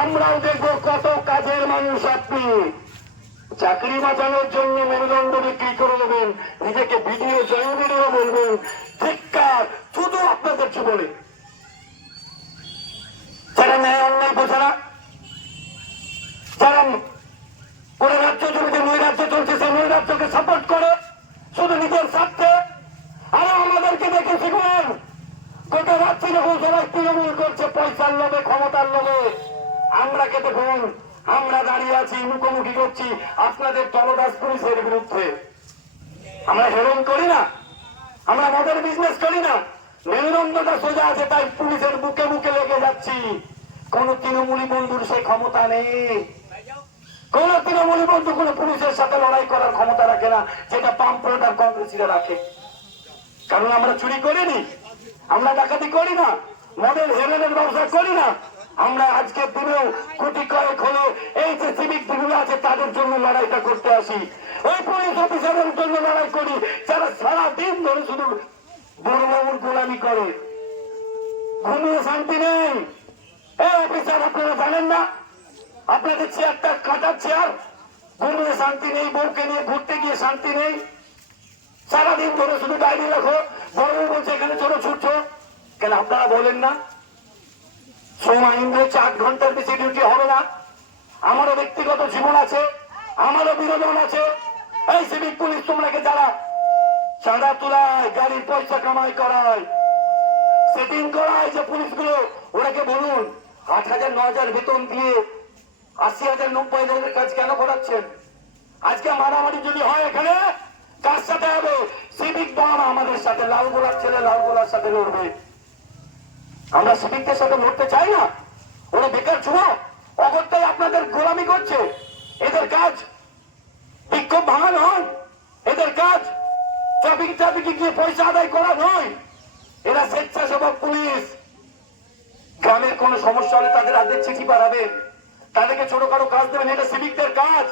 আমরাও দেখবো কত কাজের মানুষ আপনি। চাকরি বাঁচানোর জন্য মেরুদণ্ড বিক্রি করে দেবেন, নিজেকে ভিডিও জয় ভিডিও বলবেন, ধিক্কার শুধু আপনাদের জীবনে। যারা ন্যায় অন্যায় বোঝে না, যারা কোন রাজ্য জমিতে নৈরাজ্য চলছে সেই নৈরাজ্যকে সাপোর্ট করে শুধু নিজের স্বার্থে, আর আমাদেরকে দেখে শিখুন। গোটা রাত্রি যখন সবাই তৃণমূল করছে পয়সার লোভে, ক্ষমতার লোভে, আমরা কে দেখুন আমরা দাঁড়িয়ে আছি, মুখোমুখি করছি আপনাদের দলদাস পুলিশের বিরুদ্ধে। আমরা হেরোইন করি না, আমরা মদের বিজনেস করি না, মেরুদণ্ডটা সোজা আছে তাই পুলিশের বুকে বুকে লেগে যাচ্ছি। কোন তৃণমূলী বন্ধুর সেই ক্ষমতা নেই, কোন তৃণমূলী বন্ধু কোন পুলিশের সাথে লড়াই করার ক্ষমতা রাখে না, যেটা পাম্পলেট আর কংগ্রেসীরা রাখে। কারণ আমরা চুরি করিনি, আমরা ডাকাতি করি না, মদের হেরোইনের ব্যবসা করি না। আমরা আজকের দিনেও কোটি কয়েক হলে এই যে সিভিক গুলো আছে তাদের জন্য লড়াইটা করতে আসি। ওই পুলিশ অফিসারের জন্য লড়াই করি যারা সারাদিন ধরে শুধু বড়বাবুর গোলামি করে, ঘুমিয়ে শান্তি নেই। এই অফিসার আপনারা জানেন না, আপনাদের চেয়ারটা কাটার চেয়ার, ঘুমিয়ে শান্তি নেই, বউকে নিয়ে ঘুরতে গিয়ে শান্তি নেই, সারাদিন ধরে শুধু ডায়েরি রাখো, বড়বাবু বলছে এখানে চলো ছুটছো কেন? আপনারা বলেন না সময় হচ্ছে 8 ঘন্টার বেশি ডিউটি হবে না? আমারও ব্যক্তিগত জীবন আছে, আমারও বিনোদন আছে। এই সিভিক পুলিশ তোমরাকে যারা চাঁদা তোলায়, গাড়ির পয়সা কামাই করায়, সেটিং করায় যে পুলিশগুলো, ওনাকে বলুন 8,000 9,000 বেতন দিয়ে 80,000 90,000 কাজ কেন করাচ্ছেন? আজকে মারামারি যদি হয় এখানে কার সাথে হবে? সিভিক দল আমাদের সাথে, লাল গোলার ছেলে লাল গোলার সাথে লড়বে। আমরা সিভিকদের সাথে লড়তে চাই না, ওরা বেকার ছোঁয়া অগত্যাই আপনাদের গোলামি করছে। এদের কাজ বিক্ষোভ ভাঙা নয়, এদের কাজ ট্রাফিকে গিয়ে পয়সা আদায় করা নয়। এরা স্বেচ্ছাসেবক পুলিশ। গ্রামের কোন সমস্যা হলে তাদের হাতে চিঠি পাঠাবেন, তাদেরকে ছোটখাটো কাজ দেবেন, এটা সিভিকদের কাজ।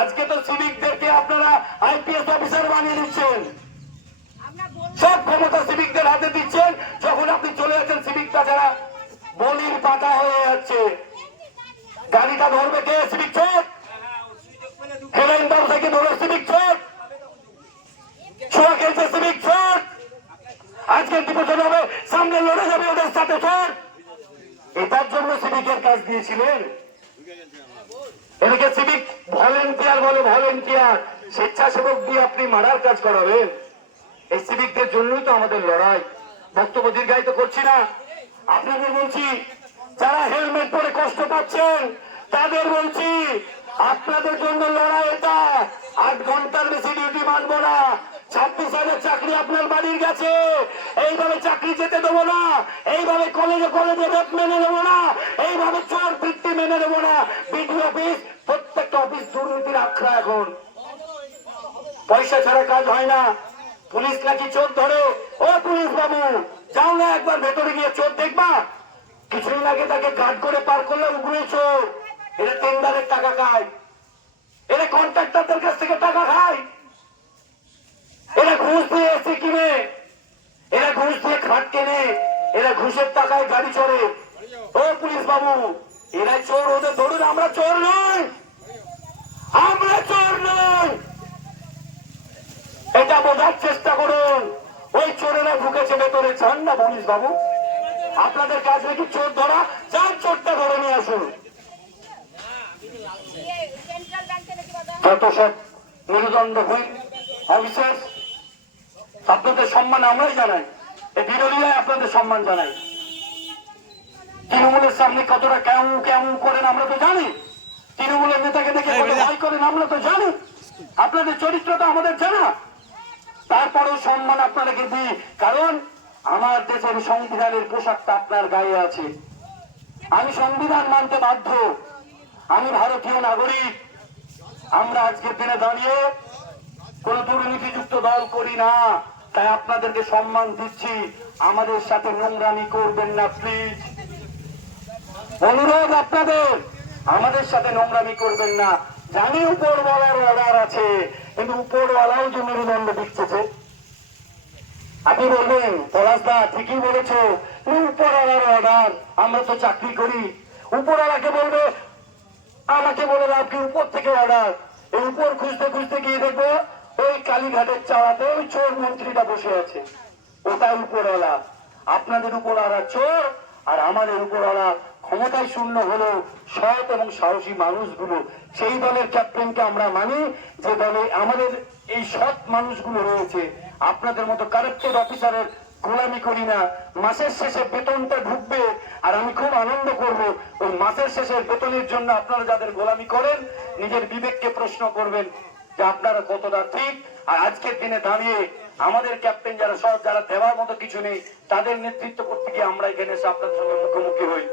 আজকে তো সিভিকদেরকে আপনারা আইপিএস অফিসার বানিয়ে দিচ্ছেন, সব ক্ষমতা সিভিকদের হাতে দিচ্ছেন। যখন আপনি চলে যাচ্ছেন সিভিকটা যারা বলির পাতা হয়ে যাচ্ছে, গাড়িটা ধরবে কে? সিভিক চোর। হেরোইন ব্যবসায়ীকে ধরে সিভিক চোর, ছোঁয়া খেলছে সিভিক চোর। আজকে ডিপোজিট হবে, সামনে লড়ে যাবে ওদের সাথে চোর। এটার জন্য সিভিকের কাজ দিয়েছিলেন। এদিকে সিভিক ভলেন্টিয়ার বলে, ভলেন্টিয়ার স্বেচ্ছাসেবক দিয়ে আপনি মারার কাজ করাবেন। এই সিভিকদের জন্যই তো আমাদের লড়াই। বক্তব্য দীর্ঘায়িত করছি না, আপনাদের বলছি যারা হেলমেট পরে কষ্ট পাচ্ছেন তাদের বলছি আপনাদের জন্য লড়াই এটা। 8 ঘন্টার বেশি ডিউটি মানবো না, 26,000 চাকরি আপনার বাড়ির গেছে, এইভাবে চাকরি যেতে দেবো না, এইভাবে কলেজে কলেজে রেপ মেনে নেবো না, এইভাবে চোর বৃত্তি মেনে নেবো না। বিডিও অফিস, প্রত্যেকটা অফিস দুর্নীতির আখড়া। এখন পয়সা ছাড়া কাজ হয় না। পুলিশ নাকি চোর ধরে, ও পুলিশ বাবু যাও না একবার ভেতরে গিয়ে চোর দেখবা। কিছুই লাগে তাকে গার্ড করে পার করলে উগড়ে চোর। এরা টেন্ডারের টাকা খায়, এরা কন্ট্রাক্টরদের কাছ থেকে টাকা খায়, এরা ঘুষ দিয়ে এসে কিনে, এরা ঘুষ দিয়ে খাট কেনে, এরা ঘুষের টাকায় গাড়ি চড়ে। ও পুলিশ বাবু এরা চোর, ওদের ধরুন। আমরা চোর নই, আমরা চোর নই, এটা বোঝার চেষ্টা করুন। ওই চোরেরা ঢুকেছে ভেতরে, চান না পুলিশ বাবু? আপনাদের কাজ নাকি চোর ধরা, যার চোরটা ধরে নিয়ে আসুন। যত সব মেরুদণ্ডহীন অফিসার, আপনাদের সম্মান আমরাই জানাই, এই বিরোধীরাই আপনাদের সম্মান জানাই। তৃণমূলের সামনে কতটা কেমন কেমন করেন আমরা তো জানি, তৃণমূলের নেতাকে দেখে কত ভয় করেন আমরা তো জানি, আপনাদের চরিত্রটা আমাদের জানা। তারপরেও সম্মান আপনাদেরকে দিই, কারণ আমার দেশের সংবিধানের পোশাকটা আপনার গায়ে আছে। আমি সংবিধান মানতে বাধ্য, আমি ভারতীয় নাগরিক। আমরা আজকের দিনে দাঁড়িয়ে কোন দুর্নীতিযুক্ত দল করি না, তাই আপনাদেরকে সম্মান দিচ্ছি। আমাদের সাথে নোংরামি করবেন না প্লিজ, অনুরোধ আপনাদের, আমাদের সাথে নোংরামি করবেন না। জানি উপরওয়ালার অর্ডার আছে, কিন্তু উপরওয়ালাও যে মেরুদণ্ড দিচ্ছে। আপনি বলবেন পলাশদা ঠিকই বলেছ, উপরওয়ালার অর্ডার, আমরা তো চাকরি করি, উপরওয়ালাকে বলবে আমাকে বলে লাভ কি, উপর থেকে অর্ডার। এই উপর খুঁজতে খুঁজতে গিয়ে দেখবো ওই কালীঘাটের চালাতে ওই চোর মন্ত্রীটা বসে আছে, ওটাই উপরওয়ালা। আপনাদের উপরওয়ালা চোর আর আমাদের উপরওয়ালা ক্ষমতায় শূন্য হলো সৎ এবং সাহসী মানুষগুলো। সেই দলের ক্যাপ্টেনকে আমরা মানি যে দলে আমাদের এই সৎ মানুষগুলো রয়েছে। আপনাদের মতো কারেক্টেড অফিসারের গোলামি করি না। মাসের শেষে বেতনটা ঢুকবে আর আমি খুব আনন্দ করব। ওই মাসের শেষের বেতনের জন্য আপনারা যাদের গোলামি করেন নিজের বিবেককে প্রশ্ন করবেন যে আপনারা কতটা ঠিক। আর আজকের দিনে দাঁড়িয়ে আমাদের ক্যাপ্টেন যারা সব, যারা দেওয়ার মতো কিছু নেই, তাদের নেতৃত্ব করতে গিয়ে আমরা এখানে এসে আপনাদের সঙ্গে মুখোমুখি হই।